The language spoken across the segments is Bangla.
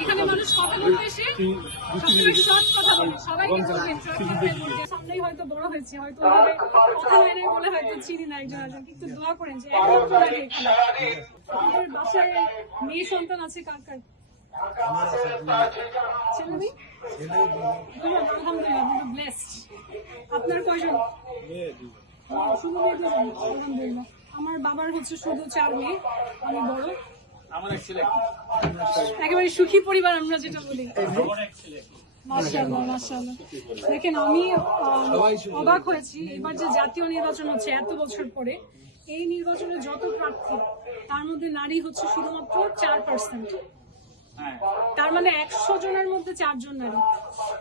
এখানে মানুষ কথা বলতে এসে সবসময় সৎ কথা বলে সবাই কিন্তু introvert। সামনেই হয়তো বড় হয়েছে হয়তো বলে হয়তো চিনি না একজন একজন কিন্তু দোয়া করেন যে এখন লাগে এখানে। বাসায় মেয়ে সন্তান আছে কার কার? আপনার কয়জন? শুধু আমার বাবার হচ্ছে শুধু চার মেয়ে আমি বড়। একেবারে সুখী পরিবার আমরা যেটা বলি। দেখেন আমি অবাক হয়েছি। এবার যে জাতীয় নির্বাচন হচ্ছে এত বছর পরে এই নির্বাচনে যত প্রার্থী তার মধ্যে নারী হচ্ছে শুধুমাত্র চার পার্সেন্ট তার মানে একশো জনের মধ্যে চারজন নারী।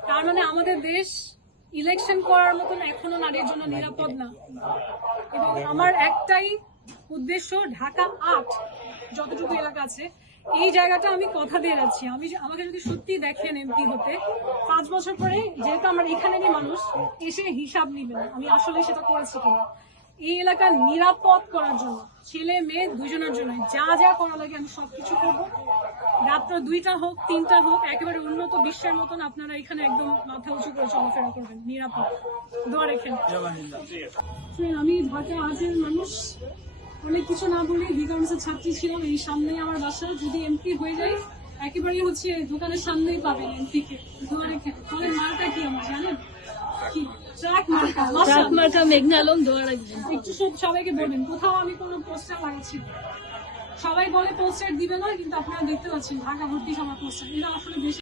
তার মানে আমাদের দেশ ইলেকশন করার মতন এখনও নারীর জন্য নিরাপদ না। এবং আমার একটাই উদ্দেশ্য ঢাকা আট যতটুকু এলাকা আছে এই জায়গাটা আমি কথা দিয়ে যাচ্ছি। আমি আমাকে যদি সত্যি দেখেন এমপি হতে পাঁচ বছর পরে যেহেতু আমার এখানেরই মানুষ এসে হিসাব নিবেন আমি আসলে সেটা করেছি কিনা। এই এলাকা নিরাপদ করার জন্য ছেলে মেয়ে দুজনের জন্য যা যা করা লাগে আমি সবকিছু করব। রাত্র দুইটা হোক তিনটা হোক একেবারে উন্নত বিশ্বের মতন আপনারা এখানে একদম মাথা উঁচু করে চলাফেরা করবেন নিরাপদ। দোয়া রেখেন। আমি ঢাকা আটের মানুষ অনেক কিছু না বলে বিকারণসের ছাত্রী ছিলাম এই সামনেই আমার বাসা। যদি এমপি হয়ে যায় একেবারে হচ্ছে দোকানের সামনেই পাবেন এমপি কে। দোয়া রেখেন তাহলে মার্কা কি আমার জানেন? কি? ট্রাক মার্কা ট্রাক মার্কা মেঘনা আলম দোয়া একটু সব সবাইকে বলবেন কোথাও আমি কোনো পোস্টার লাগাচ্ছি সবাই বলে পোস্টার দিবে না কিন্তু আপনারা দেখতে পাচ্ছেন ঢাকা ভর্তি সবার পোস্টার। এটা আসলে বেশি